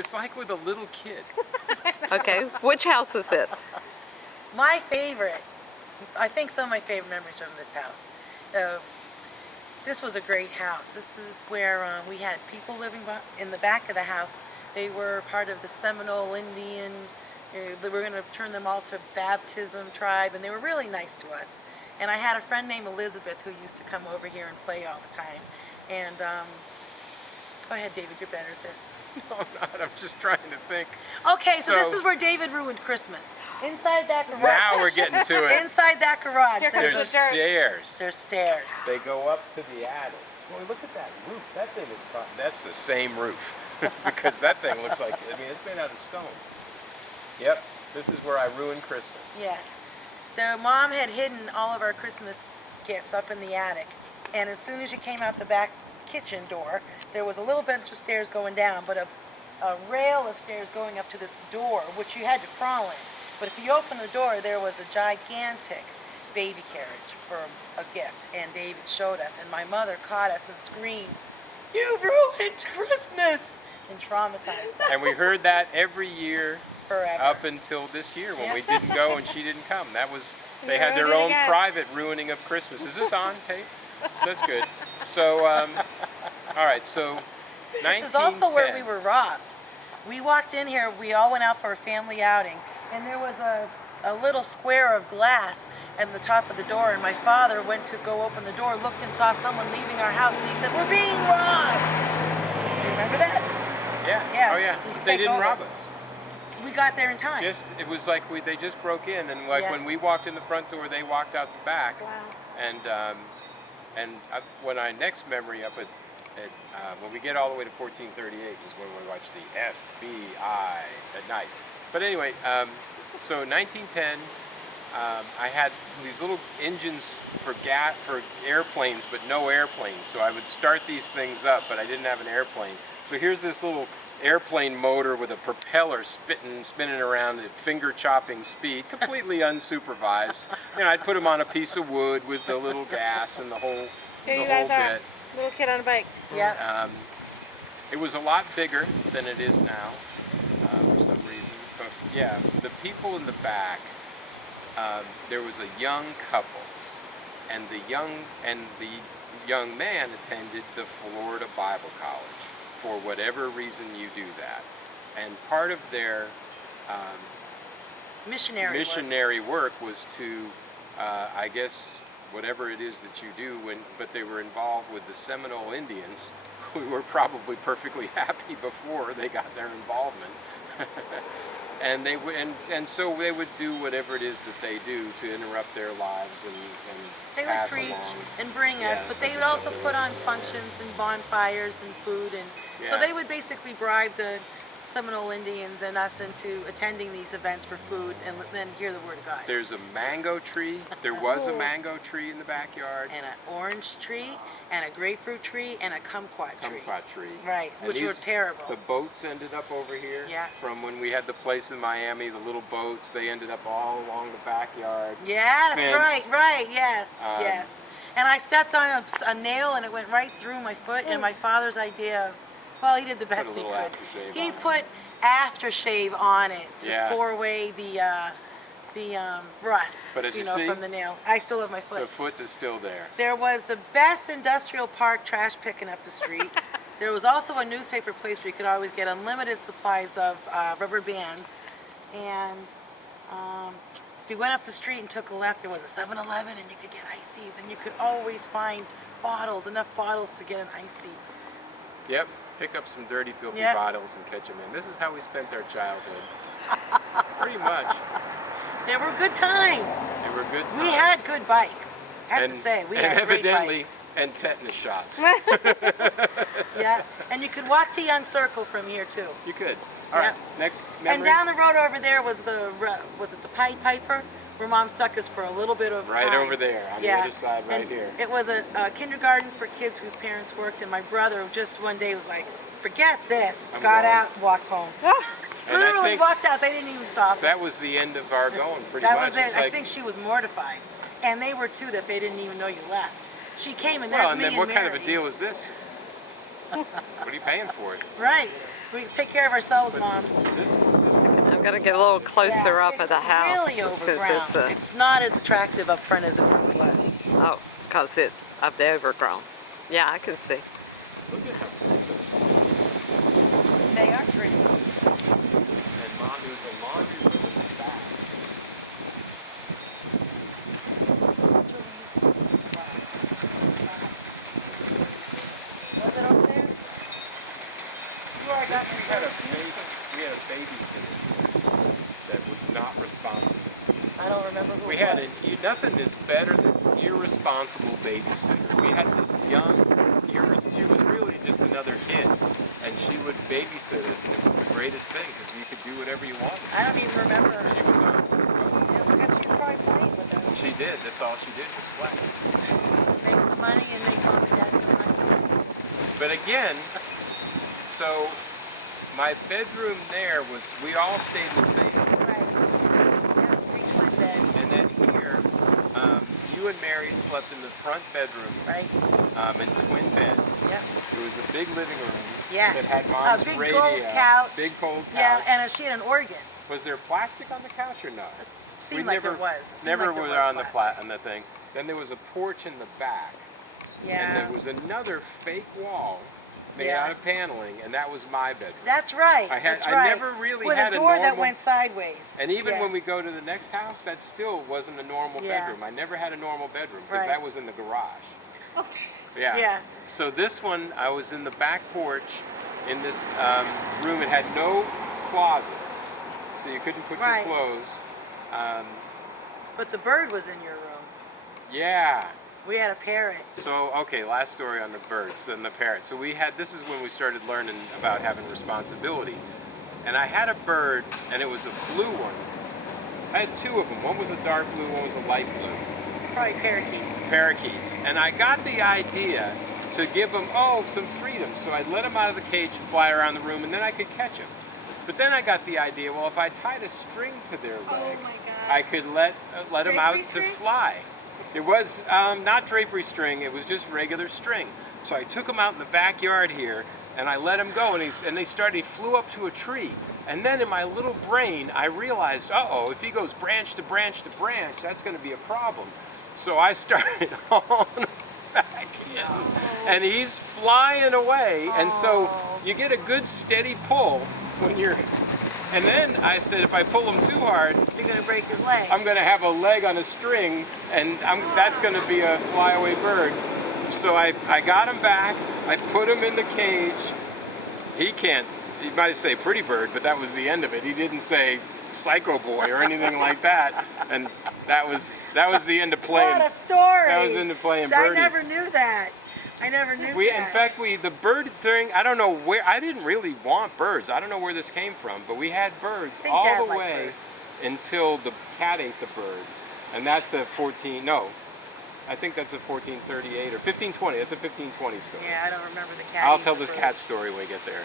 It's like with a little kid. Okay, which house was this? My favorite, I think some of my favorite memories from this house. This was a great house. This is where we had people living in the back of the house. They were part of the Seminole Indian. They were going to turn them all to baptism tribe, and they were really nice to us. And I had a friend named Elizabeth who used to come over here and play all the time. And go ahead, David, you're better at this. No, I'm not. I'm just trying to think. Okay, so this is where David ruined Christmas. Inside that garage. Now we're getting to it. Inside that garage. There's stairs. There's stairs. They go up to the attic. Boy, look at that roof. That thing is that's the same roof. Because that thing looks like, I mean, it's made out of stone. Yep, this is where I ruined Christmas. Yes. Their mom had hidden all of our Christmas gifts up in the attic. And as soon as you came out the back kitchen door, there was a little bunch of stairs going down, but a rail of stairs going up to this door, which you had to crawl in. But if you opened the door, there was a gigantic baby carriage for a gift, and David showed us, and my mother caught us and screamed, "You've ruined Christmas!" and traumatized us. And we heard that every year Forever. up until this year when we didn't go and she didn't come. That was, they You had their ruined it own again. private ruining of Christmas. Is this on tape? So that's good. So, all right, so 1910. This is also where we were robbed. We walked in here, we all went out for a family outing, and there was a little square of glass at the top of the door, and my father went to go open the door, looked and saw someone leaving our house, and he said, "We're being robbed." Do you remember that? Yeah. Yeah. Oh yeah. They didn't rob us. We got there in time. It was like they just broke in, and like when we walked in the front door, they walked out the back. Wow. And when I next memory up at when we get all the way to 1438 is when we watch the FBI at night. But anyway, so 1910, I had these little engines for airplanes, but no airplanes. So I would start these things up, but I didn't have an airplane. So here's this little airplane motor with a propeller spinning around at finger chopping speed, completely unsupervised. You know, I'd put them on a piece of wood with the little gas and the whole bit. Little kid on a bike. Yeah. It was a lot bigger than it is now, for some reason. But yeah, the people in the back, there was a young couple, and the young man attended the Florida Bible College. For whatever reason you do that. And part of their missionary work was to, I guess, whatever it is that you do, but they were involved with the Seminole Indians, who were probably perfectly happy before they got their involvement. And so they would do whatever it is that they do to interrupt their lives and they would pass preach along. and bring us, but they would also put on functions and bonfires and food, and so they would basically bribe the Seminole Indians and us into attending these events for food and then hear the word of God. There's a mango tree. There was a mango tree in the backyard. And an orange tree, and a grapefruit tree, and a kumquat tree. Kumquat tree. Right, And which were terrible. The boats ended up over here. Yeah. From when we had the place in Miami, the little boats, they ended up all along the backyard. Yes, fence. right, yes, yes. And I stepped on a nail and it went right through my foot, and my father's idea of, well, he did the best he could. He put aftershave on it to pour away the rust, but as you see, from the nail. I still have my foot. The foot is still there. There was the best industrial park trash picking up the street. There was also a newspaper place where you could always get unlimited supplies of rubber bands. And if you went up the street and took a left, there was a 7-Eleven and you could get ices. And you could always find bottles, enough bottles to get an icy. Yep. Pick up some dirty, filthy bottles and catch them in. This is how we spent our childhood. Pretty much. There were good times. They were good times. We had good bikes. I have to say, we had great bikes. And tetanus shots. Yeah, and you could walk to Young Circle from here too. You could. All right, next memory. And down the road over there was was it the Pied Piper, where Mom stuck us for a little bit of time. Right over there, on the other side, right here. It was a kindergarten for kids whose parents worked, and my brother just one day was like, "Forget this," got out, walked home. Literally walked out. They didn't even stop. That was the end of our going, pretty much. That was it. I think she was mortified, and they were too, that they didn't even know you left. She came and there's me and then what Mary. kind of a deal is this? What are you paying for it? Right. We take care of ourselves, Mom. This I'm gonna get a little closer Yeah, up at the it's house. really since overgrown. It's not as attractive up front as it once was. oh, cause it of the overgrown. Yeah, I can see. look at how pretty those are. They are pretty. And Mom, there's a laundry room in the back. Was it over there? You already got We had a babysitter that was not responsible. I don't remember who We it had was. nothing is better than irresponsible babysitter. We had this young, she was really just another kid, and she would babysit us, and it was the greatest thing because you could do whatever you wanted. I don't even remember. She was on. Yeah, because she was probably playing with us. She did. That's all she did was play. Make some money and make Mom and Dad some money. But again, so my bedroom there was, we all stayed the same. Right. Yeah, 3 twin beds. And then here, you and Mary slept in the front bedroom Right. in twin beds. Yep. It was a big living room Yes. that had Mom's A big radio. gold couch. Big gold couch. Yeah, and she had an organ. Was there plastic on the couch or not? Seemed like there was. It seemed Never like there were was on plastic. on the thing. Then there was a porch in the back. Yeah. And there was another fake wall made Yeah. out of paneling, and that was my bedroom. That's right. I right. never really With had a door that normal- went sideways. And even Yeah. when we go to the next house, that still wasn't a normal Yeah. bedroom. I never had a normal bedroom because Right. that was in the garage. Yeah. Yeah. So this one, I was in the back porch in this room. It had no closet, so you couldn't put Right. your clothes. But the bird was in your room. Yeah. We had a parrot. So, okay, last story on the birds and the parrot. So this is when we started learning about having responsibility. And I had a bird, and it was a blue one. I had 2 of them. One was a dark blue, one was a light blue. Probably parakeet. Parakeets. And I got the idea to give them, some freedom. So I'd let them out of the cage and fly around the room, and then I could catch them. But then I got the idea, well, if I tied a string to their leg, my God. I could let them out Drapery to string? fly. It was not drapery string, it was just regular string. So I took them out in the backyard here, and I let them go, and he flew up to a tree. And then in my little brain, I realized, uh-oh, if he goes branch to branch to branch, that's going to be a problem. So I started on back in, and he's flying away, and so you get a good steady pull when you're, and then I said if I pull him too hard, You're going to break his leg. I'm going to have a leg on a string, and that's going to be a flyaway bird. So I got him back, I put him in the cage. He might say pretty bird, but that was the end of it. He didn't say psycho boy or anything like that. And that was the end of playing. What a story. That was into playing birdie. I never knew that. I never knew that. In fact, the bird thing, I don't know where, I didn't really want birds. I don't know where this came from, but we had birds think all Dad the liked way birds. until the cat ate the bird. And that's a 14, no, I think that's a 1438 or 1520. That's a 1520 story. Yeah, I don't remember the cat. I'll eating tell the this bird. cat story when we get there.